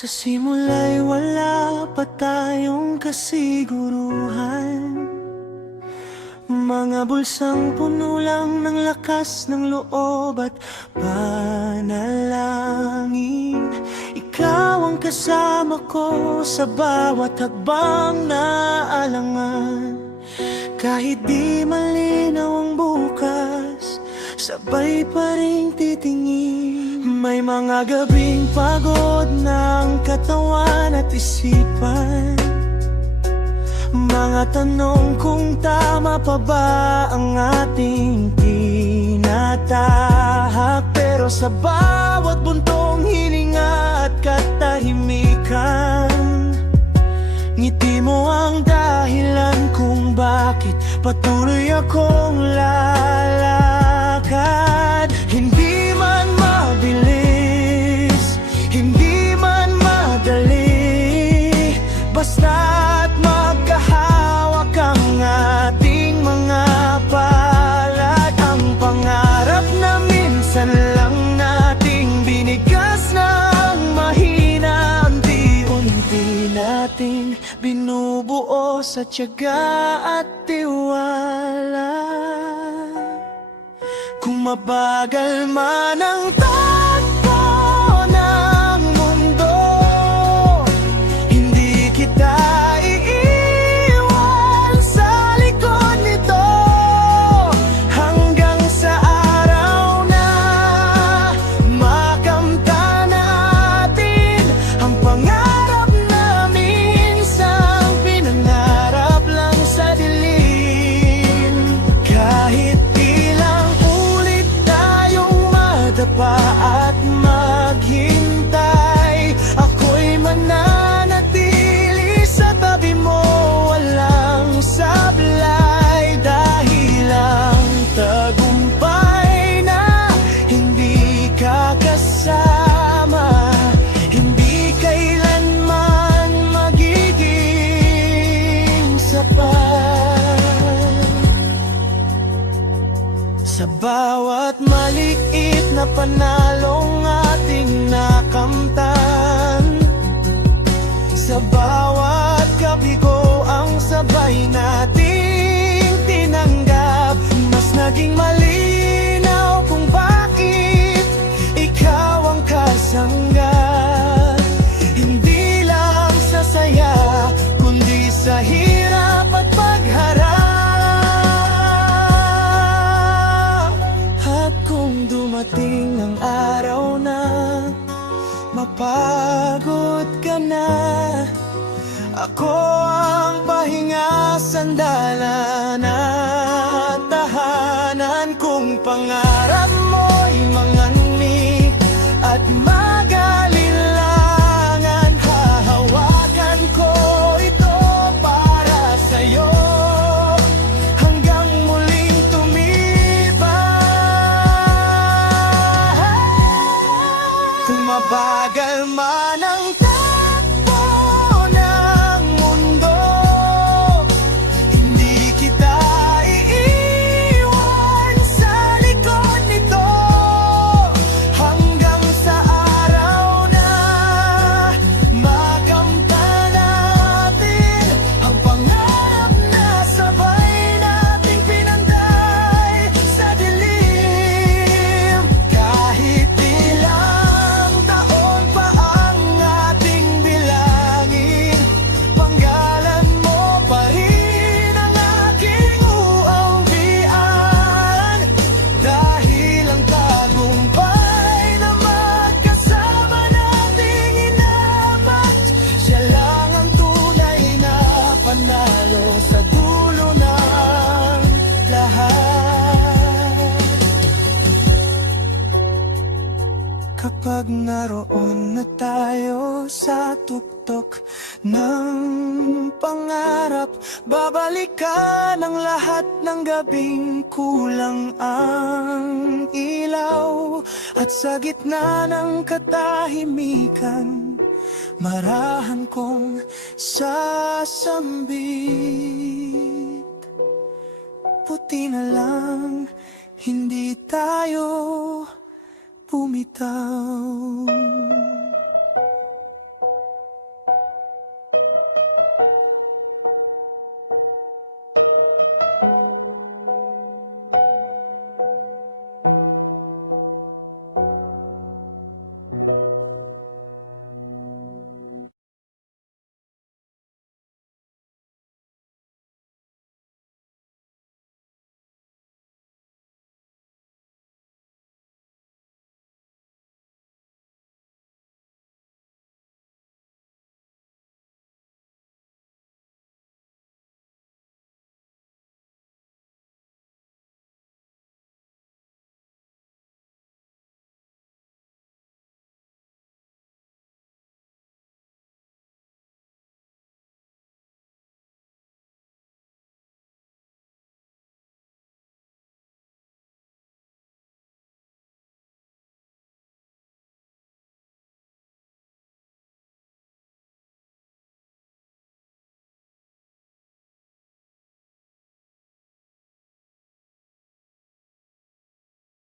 Sa simula'y wala pa tayong kasiguruhan, mga bulsang puno lang ng lakas ng loob at panalangin. Ikaw ang kasama ko sa bawat hakbang na alangan. Kahit di malinaw ang bukas, sabay pa rin titingin. May mga gabing pagod ng katawan at isipan, mga tanong kung tama pa ba ang ating tinatahak. Pero sa bawat buntong hininga at katahimikan, ngiti mo ang dahilan kung bakit patuloy akong lalakad. Hindi man mabilis, hindi man madali, basta't magkahawak ang ating mga palad. Ang pangarap na minsan lang nating binigas ng mahina, unti-unti nating binubuo sa tiyaga at tiwala. Kung mabagal man ang takbo ng mundo, hindi kita iiwan sa likod nito, hanggang sa araw na makamtan natin ang pangarap na minsan pinangarap lang sa dilim. Kahit ilang ulit tayong madapa at maghintay, ako'y mananatili sa tabi mo, walang sablay. Dahil ang tagumpay na hindi ka kasama, hindi kailanman magiging sapat. Sa bawat maliit na panalong ating nakamtan, sa bawat kabigo ang sabay nating tinanggap, mas naging malinaw kung bakit ikaw ang kasanggap. Hindi lang sa saya, kundi sa hirap at pagharap. At kung dumating ang araw na mapagod ka na, ako ang pahinga, sandalan at tahanan. Kung pangarap mo'y manganmi at magalinlangan, hahawakan ko ito para sa'yo, hanggang muling tumibay. Kung mabagal man ang takbo ng mundo, hindi kita iiwan sa likod nito, hanggang sa araw na makamtan natin ang pangarap na sabay nating pinanday sa dilim. Kahit ilang taon pa ang ating bilangin, panggalan mo pa rin ang aking uawbian. Dahil ang tagumpay na magkasama nating inaabot, siya lang ang tunay na panalo sa dulo ng lahat. Kapag naroon na tayo sa tuktok ng pangarap, babalikan ang lahat ng gabing kulang ang ilaw. At sa gitna ng katahimikan, marahan kong sasambit. Puti na lang, hindi tayo bumitaw.